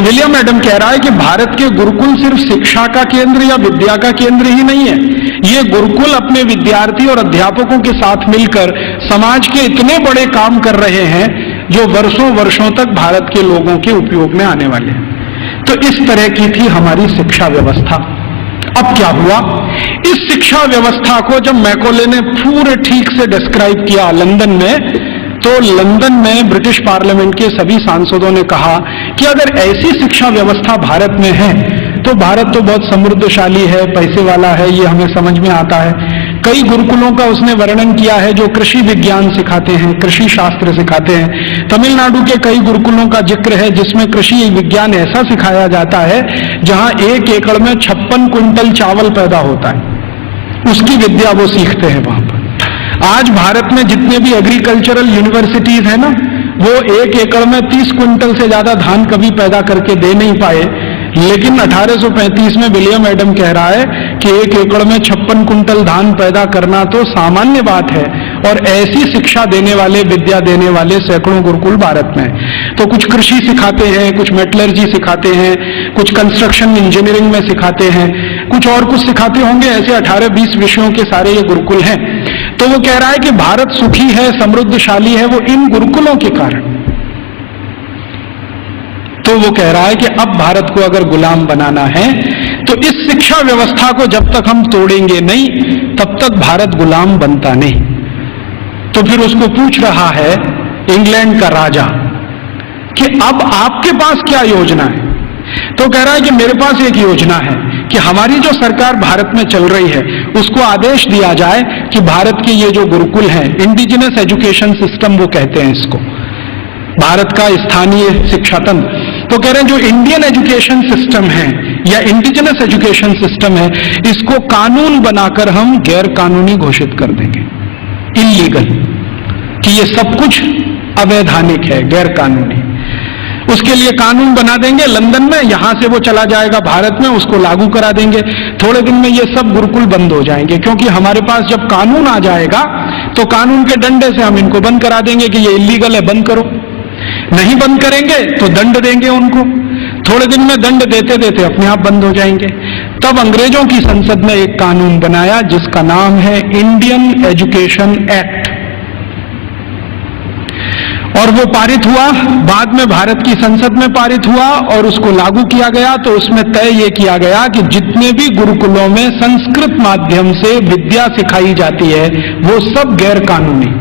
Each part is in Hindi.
तो विलियम एडम कह रहा है कि भारत के गुरुकुल सिर्फ शिक्षा का केंद्र या विद्या का केंद्र ही नहीं है, ये गुरुकुल अपने विद्यार्थी और अध्यापकों के साथ मिलकर समाज के इतने बड़े काम कर रहे हैं जो वर्षों वर्षों तक भारत के लोगों के उपयोग में आने वाले हैं। तो इस तरह की थी हमारी शिक्षा व्यवस्था। अब क्या हुआ, इस शिक्षा व्यवस्था को जब मैकॉले ने पूरे ठीक से डिस्क्राइब किया लंदन में, तो लंदन में ब्रिटिश पार्लियामेंट के सभी सांसदों ने कहा कि अगर ऐसी शिक्षा व्यवस्था भारत में है तो भारत तो बहुत समृद्धशाली है, पैसे वाला है, ये हमें समझ में आता है। कई गुरुकुलों का उसने वर्णन किया है जो कृषि विज्ञान सिखाते हैं, कृषि शास्त्र सिखाते हैं। तमिलनाडु के कई गुरुकुलों का जिक्र है जिसमें कृषि विज्ञान ऐसा सिखाया जाता है जहां 1 एकड़ में 56 क्विंटल चावल पैदा होता है, उसकी विद्या वो सीखते हैं वहां पर। आज भारत में जितने भी एग्रीकल्चरल यूनिवर्सिटीज है ना, वो 1 एकड़ में 30 क्विंटल से ज्यादा धान कभी पैदा करके दे नहीं पाए, लेकिन 1835 में विलियम एडम कह रहा है कि 1 एकड़ में 56 क्विंटल धान पैदा करना तो सामान्य बात है, और ऐसी शिक्षा देने वाले, विद्या देने वाले सैकड़ों गुरुकुल भारत में। तो कुछ कृषि सिखाते हैं, कुछ मेटलर्जी सिखाते हैं, कुछ कंस्ट्रक्शन इंजीनियरिंग में सिखाते हैं, कुछ और कुछ सिखाते होंगे, ऐसे 18-20 विषयों के सारे ये गुरुकुल हैं। तो वो कह रहा है कि भारत सुखी है, समृद्धशाली है, वो इन गुरुकुलों के कारण। तो वो कह रहा है कि अब भारत को अगर गुलाम बनाना है तो इस शिक्षा व्यवस्था को जब तक हम तोड़ेंगे नहीं तब तक भारत गुलाम बनता नहीं। तो फिर उसको पूछ रहा है इंग्लैंड का राजा कि अब आपके पास क्या योजना है। तो कह रहा है कि मेरे पास एक योजना है कि हमारी जो सरकार भारत में चल रही है उसको आदेश दिया जाए कि भारत के ये जो गुरुकुल हैं, इंडिजिनस एजुकेशन सिस्टम वो कहते हैं इसको, भारत का स्थानीय शिक्षा तंत्र। तो कह रहे हैं जो इंडियन एजुकेशन सिस्टम है या इंडिजिनस एजुकेशन सिस्टम है, इसको कानून बनाकर हम गैर कानूनी घोषित कर देंगे, इलीगल, कि ये सब कुछ अवैधानिक है, गैर कानूनी। उसके लिए कानून बना देंगे लंदन में, यहां से वो चला जाएगा भारत में, उसको लागू करा देंगे। थोड़े दिन में ये सब गुरुकुल बंद हो जाएंगे, क्योंकि हमारे पास जब कानून आ जाएगा तो कानून के डंडे से हम इनको बंद करा देंगे कि ये इलीगल है, बंद करो। नहीं बंद करेंगे तो दंड देंगे उनको, थोड़े दिन में दंड देते देते अपने आप बंद हो जाएंगे। तब अंग्रेजों की संसद में एक कानून बनाया जिसका नाम है इंडियन एजुकेशन एक्ट, और वो पारित हुआ, बाद में भारत की संसद में पारित हुआ और उसको लागू किया गया। तो उसमें तय ये किया गया कि जितने भी गुरुकुलों में संस्कृत माध्यम से विद्या सिखाई जाती है वो सब गैर कानूनी।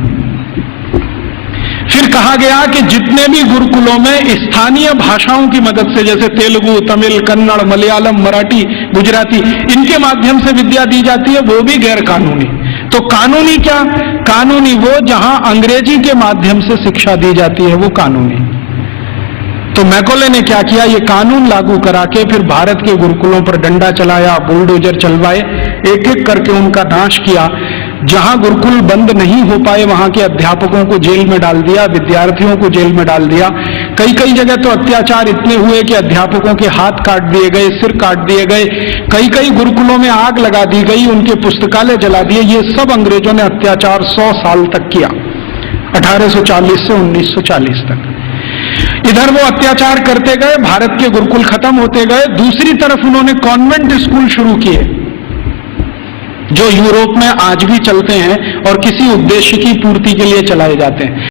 फिर कहा गया कि जितने भी गुरुकुलों में स्थानीय भाषाओं की मदद से, जैसे तेलुगु, तमिल, कन्नड़, मलयालम, मराठी, गुजराती, इनके माध्यम से विद्या दी जाती है, वो भी गैर कानूनी। तो कानूनी क्या? कानूनी वो जहां अंग्रेजी के माध्यम से शिक्षा दी जाती है वो कानूनी। तो मैकॉले ने क्या किया, ये कानून लागू करा के फिर भारत के गुरुकुलों पर डंडा चलाया, बुलडोजर चलवाए, एक एक करके उनका नाश किया। जहां गुरुकुल बंद नहीं हो पाए वहां के अध्यापकों को जेल में डाल दिया, विद्यार्थियों को जेल में डाल दिया। कई कई जगह तो अत्याचार इतने हुए कि अध्यापकों के हाथ काट दिए गए, सिर काट दिए गए, कई कई गुरुकुलों में आग लगा दी गई, उनके पुस्तकालय जला दिए। ये सब अंग्रेजों ने अत्याचार 100 साल तक किया, 1840 से 1940 तक। इधर वो अत्याचार करते गए, भारत के गुरुकुल खत्म होते गए। दूसरी तरफ उन्होंने कॉन्वेंट स्कूल शुरू किए जो यूरोप में आज भी चलते हैं और किसी उद्देश्य की पूर्ति के लिए चलाए जाते हैं।